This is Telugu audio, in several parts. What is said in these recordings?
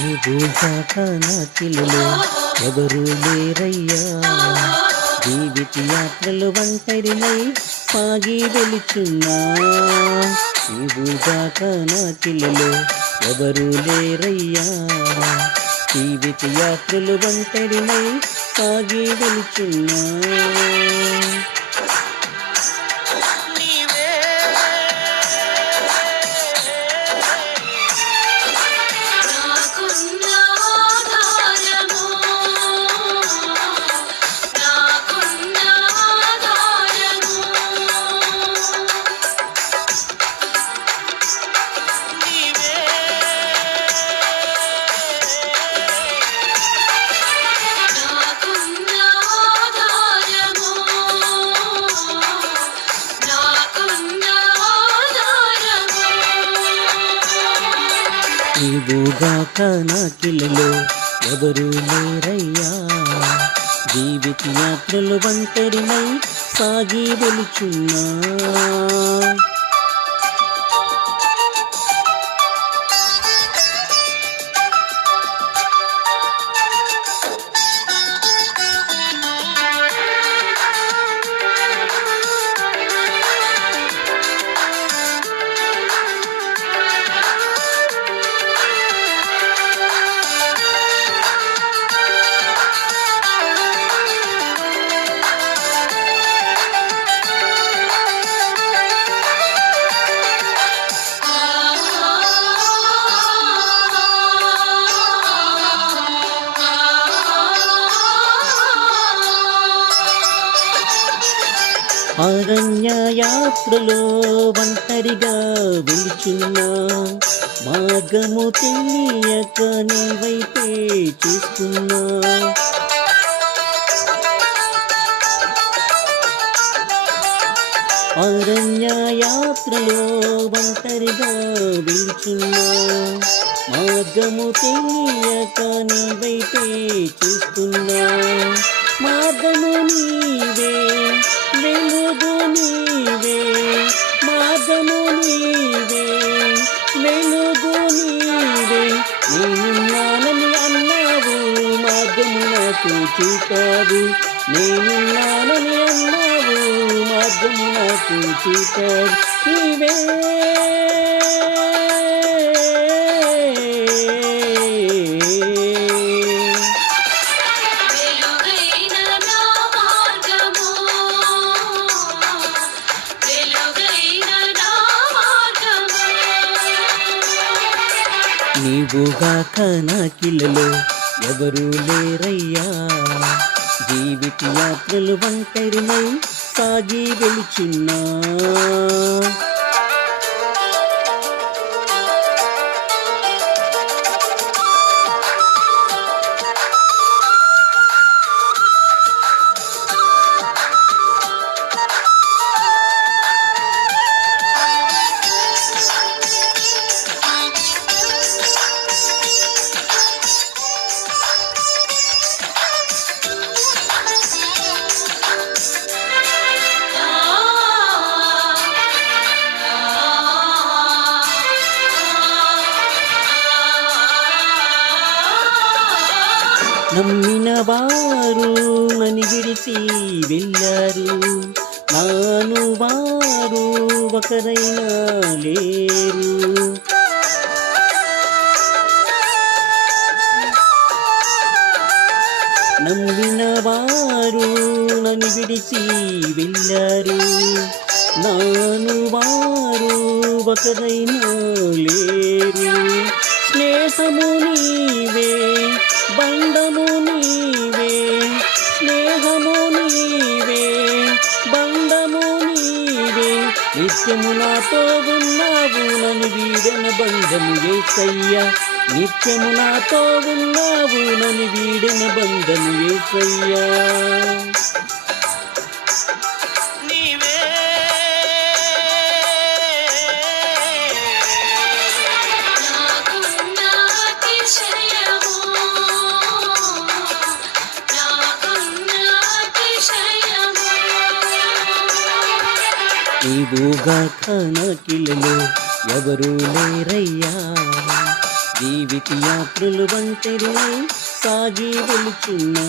ఈ భూజాత నాకిలలో ఎవరు లేరయ్యా. జీవిత యాత్రలు ఒంటరినై సాగి వెళుచున్నా. ఈ భూజాత నాకిలలో ఎవరు లేరయ్యా. జీవిత యాత్రలు ఒంటరినై సాగి వెళుచున్నా. నీవుగాక నాకిలలో ఎవరు లేరయ్యా. జీవిత యాత్రలు ఒంటరినై సాగి వెళుచున్నా. అరణ్య యాత్రలో ఒంటరిగా వెళుచున్నా. మార్గము తెలియక నీ వైపే చూస్తున్నా. అరణ్య యాత్రలో ఒంటరిగా వెళుచున్నా. మార్గము తెలియక నీ వైపే చూస్తున్నా. మార్గము నీవే, వెలుగు నీవే. మార్గము నీవే, వెలుగు నీవే. నేనున్నానని అన్నావు, మార్గము నాకు చూపావు. నేనున్నానని అన్నావు, మార్గము నాకు చూపావు. నీవే నీవుగాక నాకిలలో ఎవరు లేరయ్యా. జీవిత యాత్రలు ఒంటరినై సాగి వెళుచున్నా. నమ్మిన వారు నన్ను విడిచి వెళ్ళారు. నాను వారు ఒకరైనా లేరు. నమ్మిన వారు నన్ను విడిచి వెళ్ళారు. నాను వారు ఒకరైనా లేరు. స్నేహము నీవే, బంధము నీవే. స్నేహము నీవే, బంధము నీవే. నిత్యము నాతో ఉన్నావు, నన్ను వీడన బంధము యేసయ్యా. నిత్యము నాతో ఉన్నావు, నన్ను వీడన బంధము యేసయ్యా. నీవుగాక నాకిలలో ఎవరు లేరయ్యా. జీవిత యాత్రలు ఒంటరినై సాగి వెళుచున్నా.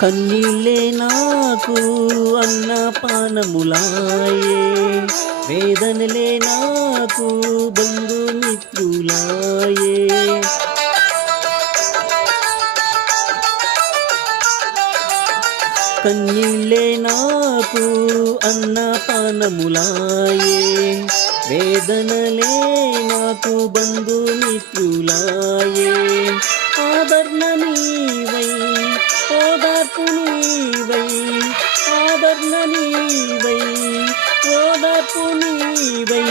కన్నీళ్ళే నాకు అన్నపానములాయే, వేదనలే నాకు బంధుమిత్రులాయే. కన్నీళ్ళే నాకు అన్నపానములాయే, వేదనలే నాకు బంధుమిత్రులాయే. ఆదరణ నీవై ఓదార్పు నీవై, ఆదరణ నీవై ఓదార్పు నీవై,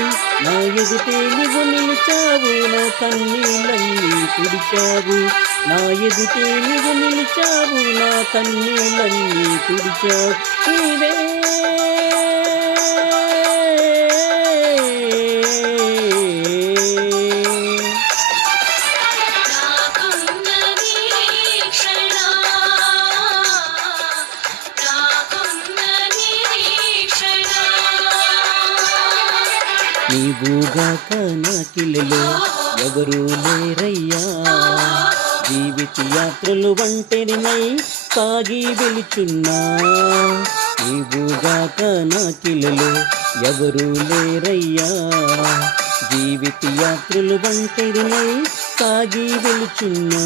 నా ఎదుటే నువ్వు నిలిచావు, నా కన్నీళ్ళన్నీ తుడిచావు. నా ఎదుటే నువ్వు నిలిచావు, నా కన్నీళ్ళన్నీ తుడిచావు. నీవే నీవుగాక నాకిలలో ఎవరూ లేరయ్యా, జీవిత యాత్రలు ఒంటరినై సాగి వెళుచున్నా. నీవుగాక నాకిలలో ఎవరూ లేరయ్యా, జీవిత యాత్రలు ఒంటరినై సాగి వెళుచున్నా.